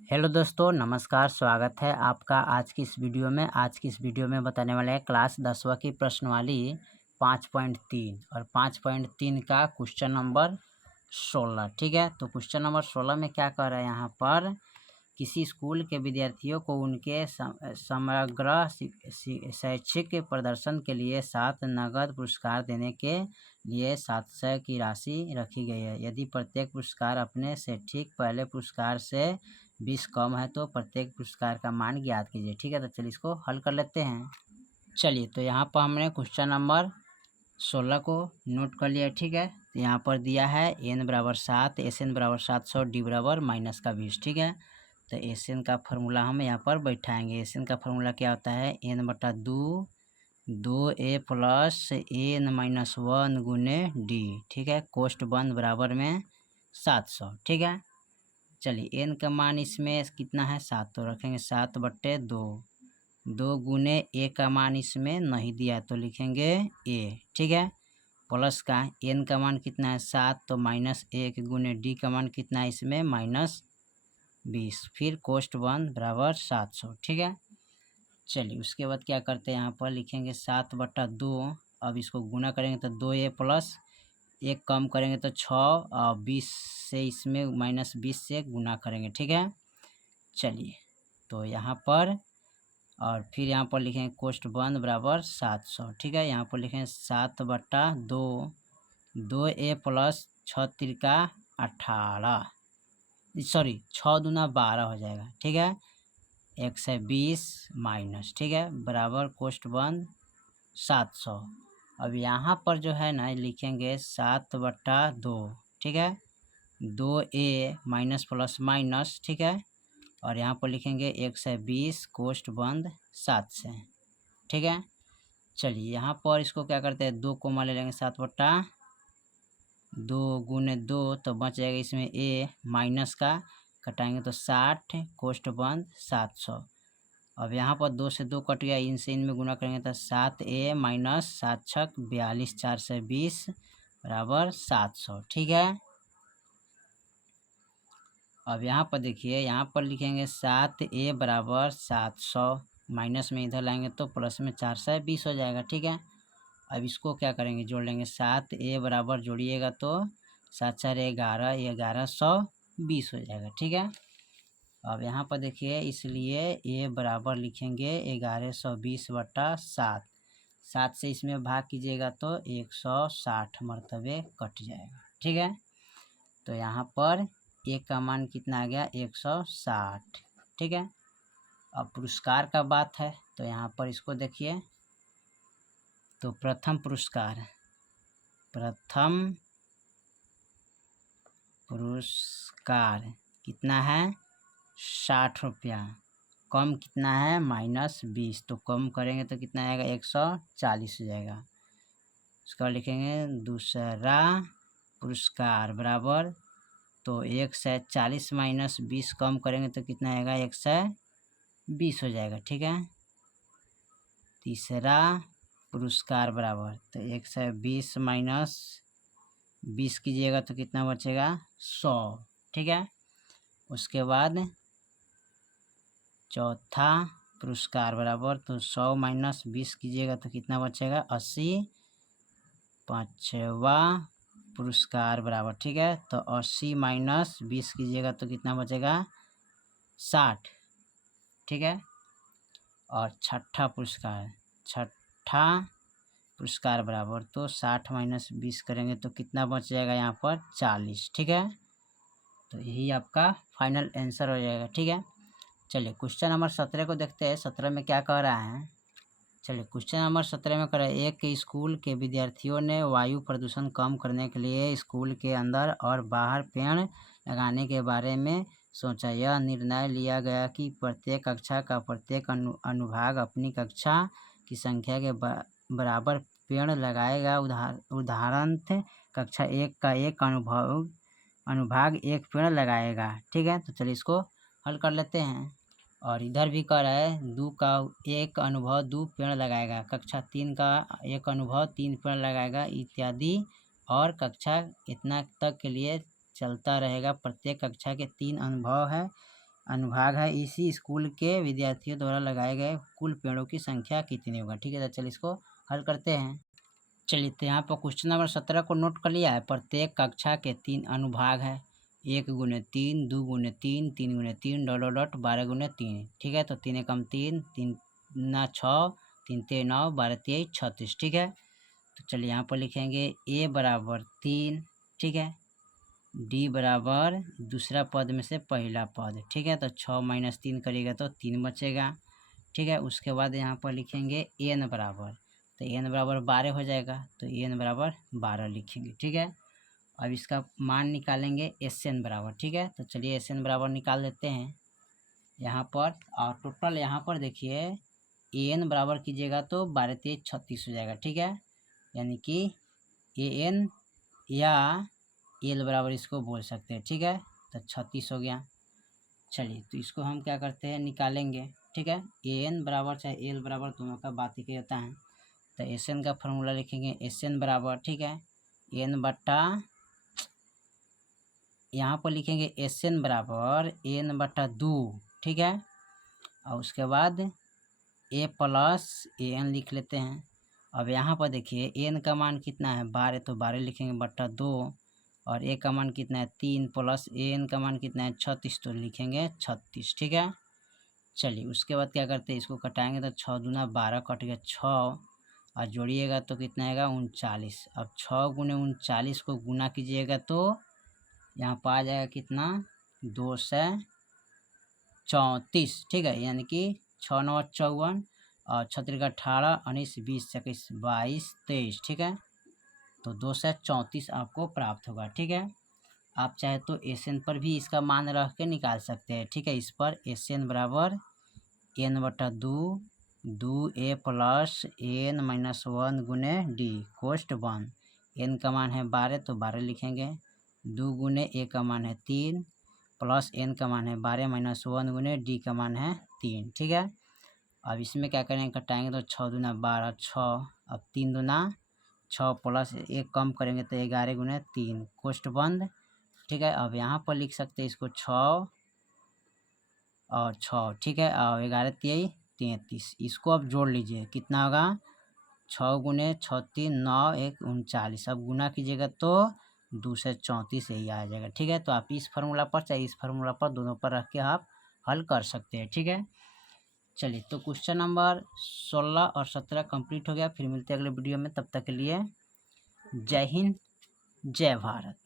Hello दोस्तों, नमस्कार। स्वागत है आपका आज की इस वीडियो में। आज की इस वीडियो में बताने वाले हैं क्लास 10वीं की प्रश्नवाली 5.3 और 5.3 का क्वेश्चन नंबर 16। ठीक है, तो क्वेश्चन नंबर 16 में क्या कह रहा है यहाँ पर, किसी स्कूल के विद्यार्थियों को उनके समग्र शैक्षिक प्रदर्शन के लिए 7 नगद पुरस्कार देने के लिए 700 की राशि रखी गई है। यदि प्रत्येक पुरस्कार अपने से ठीक पहले पुरस्कार से 20 कम है तो प्रत्येक पुरस्कार का मान ज्ञात कीजिए। ठीक है, तो चलिए इसको हल कर लेते हैं। चलिए, तो यहाँ पर हमने क्वेश्चन नंबर 16 को नोट कर लिया। ठीक है, तो यहाँ पर दिया है n बराबर 7, SN बराबर 700, D बराबर -20। ठीक है, तो SN का फॉर्मूला हम यहाँ पर बैठाएंगे। SN का फॉर्मूला क्या होता है, n/2 2a प्लस n-1 गुने D। ठीक है, कोष्ठ बंद बराबर में 700। ठीक है, चलिए n का मान इसमें कितना है, 7, तो रखेंगे 7/2। 2 गुने a का मान इसमें नहीं दिया तो लिखेंगे a। ठीक है, प्लस का n का मान कितना है 7, तो -1 गुने d का मान कितना है इसमें -20, फिर कोष्ठ बंद बराबर 700। ठीक है, चलिए उसके बाद क्या करते हैं, यहाँ पर लिखेंगे 7/2। अब इसको गुना करेंगे तो 2a प्लस 1 कम करेंगे तो 6 और 20 से इसमें -20 से गुना करेंगे। ठीक है, चलिए तो यहाँ पर और फिर यहाँ पर लिखेंगे कोष्ठ बंद बराबर 700। ठीक है, यहाँ पर लिखेंगे 7/2 2a प्लस 6 तिरका 18, सॉरी 6 दूना 12 हो जाएगा। ठीक है, 120 माइनस, ठीक है, बराबर कोष्ठ बंद 700। अब यहाँ पर जो है ना लिखेंगे 7/2। ठीक है, 2a माइनस प्लस माइनस। ठीक है, और यहाँ पर लिखेंगे 120 कोष्ठ बंद 7 से। ठीक है, चलिए यहाँ पर इसको क्या करते हैं, 2 को मान ले लेंगे 7/2 गुने 2, तो बच जाएगा इसमें a, माइनस का कटाएंगे तो 60 कोष्ठ बंद 700। अब यहाँ पर 2 से 2 कट गया, इनसे इनमें गुना करेंगे तो 7a माइनस 7 छक 42 4 से 20 बराबर 700। ठीक है, अब यहाँ पर देखिए, यहाँ पर लिखेंगे 7a बराबर 700, माइनस में इधर लाएंगे तो प्लस में 4 से 20 हो जाएगा। ठीक है, अब इसको क्या करेंगे, जोड़ लेंगे। 7a बराबर जोड़िएगा तो 7 4 11, 1120 हो जाएगा। ठीक है, अब यहाँ पर देखिए, इसलिए a बराबर लिखेंगे 1120/7। 7 से इसमें भाग कीजिएगा तो 160 मरतबे कट जाएगा। ठीक है, तो यहाँ पर a का मान कितना आ गया, 160। ठीक है, अब पुरस्कार का बात है तो यहाँ पर इसको देखिए, तो प्रथम पुरस्कार कितना है, 60 रुपया। कम कितना है, -20, तो कम करेंगे तो कितना आएगा, 140 हो जाएगा। उसका लिखेंगे दूसरा पुरस्कार बराबर, तो 140 माइनस 20 कम करेंगे तो कितना आएगा, 120 हो जाएगा। ठीक है, तीसरा पुरस्कार बराबर, तो 120 माइनस 20 कीजिएगा तो कितना बचेगा, 100। ठीक है, उसके बाद चौथा पुरस्कार बराबर, तो 100 माइनस 20 कीजिएगा तो कितना बचेगा, 80। पाँचवा पुरस्कार बराबर, ठीक है, तो 80 माइनस 20 कीजिएगा तो कितना बचेगा, 60। ठीक है, और छठा पुरस्कार बराबर, तो 60 माइनस 20 करेंगे तो कितना बच जाएगा, यहाँ पर 40। ठीक है, तो यही आपका फाइनल आंसर हो जाएगा। ठीक है, चलिए क्वेश्चन नंबर 17 को देखते हैं। 17 में क्या कह रहा है, चलिए क्वेश्चन नंबर 17 में कह रहा है, एक स्कूल के विद्यार्थियों ने वायु प्रदूषण कम करने के लिए स्कूल के अंदर और बाहर पेड़ लगाने के बारे में सोचा। यह निर्णय लिया गया कि प्रत्येक कक्षा का प्रत्येक अनुभाग अपनी कक्षा की संख्या के बराबर पेड़ लगाएगा। उदाहरण कक्षा 1 का एक अनुभाग एक पेड़ लगाएगा। ठीक है, तो चलिए इसको हल कर लेते हैं। और इधर भी कह रहा है 2 का एक अनुभव 2 पेड़ लगाएगा, कक्षा 3 का एक अनुभव 3 पेड़ लगाएगा इत्यादि, और कक्षा इतना तक के लिए चलता रहेगा। प्रत्येक कक्षा के 3 अनुभव है, अनुभाग है, इसी स्कूल के विद्यार्थियों द्वारा लगाए गए कुल पेड़ों की संख्या कितनी होगा। ठीक है, तो चलिए इसको हल करते हैं। चलिए तो यहाँ पर क्वेश्चन नंबर 17 को नोट कर लिया है। प्रत्येक कक्षा के 3 अनुभाग है, 1 गुने 3, 2 गुने 3, 3 गुने 3, डॉट डॉट डॉट 12 गुने 3। ठीक है, तो 3 एकम 3, 3 ना 6, 3 ते 9, 12 तिहाई 36। ठीक है, तो चलिए यहाँ पर लिखेंगे a बराबर 3। ठीक है, d बराबर दूसरा पद में से पहला पद। ठीक है, तो 6 माइनस 3 करिएगा तो 3 बचेगा। ठीक है, उसके बाद यहाँ पर लिखेंगे n बराबर, तो n बराबर 12 हो जाएगा, तो n बराबर 12 लिखेंगे। ठीक है, अब इसका मान निकालेंगे Sn बराबर। ठीक है, तो चलिए Sn बराबर निकाल देते हैं यहाँ पर। और टोटल यहाँ पर देखिए an बराबर कीजिएगा तो 12 तेईस 36 हो जाएगा। ठीक है, यानी कि an या l बराबर इसको बोल सकते हैं। ठीक है, तो 36 हो गया। चलिए तो इसको हम क्या करते हैं, निकालेंगे। ठीक है, an बराबर चाहे l बराबर दोनों का बात ही होता है। तो Sn का फॉर्मूला लिखेंगे Sn बराबर, ठीक है, n बट्टा, यहाँ पर लिखेंगे Sn बराबर n बट्टा 2। ठीक है, और उसके बाद a प्लस an लिख लेते हैं। अब यहाँ पर देखिए n का मान कितना है 12, तो 12 लिखेंगे बट्टा 2, और a का मान कितना है 3 प्लस an का मान कितना है 36, तो लिखेंगे 36। ठीक है, चलिए उसके बाद क्या करते हैं, इसको कटाएंगे तो 6 दूना 12 कट गया 6, और जोड़िएगा तो कितना आएगा 39। अब 6 गुने 39 को गुना कीजिएगा तो यहाँ पर आ जाएगा कितना 234। ठीक है, यानी कि 6 9 54 और 6 18 19 20 21 22 23। ठीक है, तो 234 आपको प्राप्त होगा। ठीक है, आप चाहे तो Sn पर भी इसका मान रख के निकाल सकते हैं। ठीक है, इस पर Sn बराबर n बटा 2 a प्लस n माइनस 1 गुने d कोष्ट 1। n का मान है 12, तो 12 लिखेंगे। 2 गुने a का मान है 3 प्लस n का मान है 12 माइनस 1 गुने d का मान है 3। ठीक है, अब इसमें क्या करेंगे, कटाएंगे तो 6 दूना 12 6, अब 3 दूना 6 प्लस 1 कम करेंगे तो 11 गुने 3 कोष्ट बंद। ठीक है, अब यहाँ पर लिख सकते हैं इसको 6 और 6। ठीक है, और 11 तिहाई 33, इसको अब जोड़ लीजिए कितना होगा 6 गुने 6 3 9 1 39। अब गुना कीजिएगा तो 234 यही आ जाएगा। ठीक है, तो आप इस फार्मूला पर चाहे इस फार्मूला पर दोनों पर रख के आप हल कर सकते हैं। ठीक है, चलिए तो क्वेश्चन नंबर 16 और 17 कंप्लीट हो गया। फिर मिलते हैं अगले वीडियो में, तब तक के लिए जय हिंद जय भारत।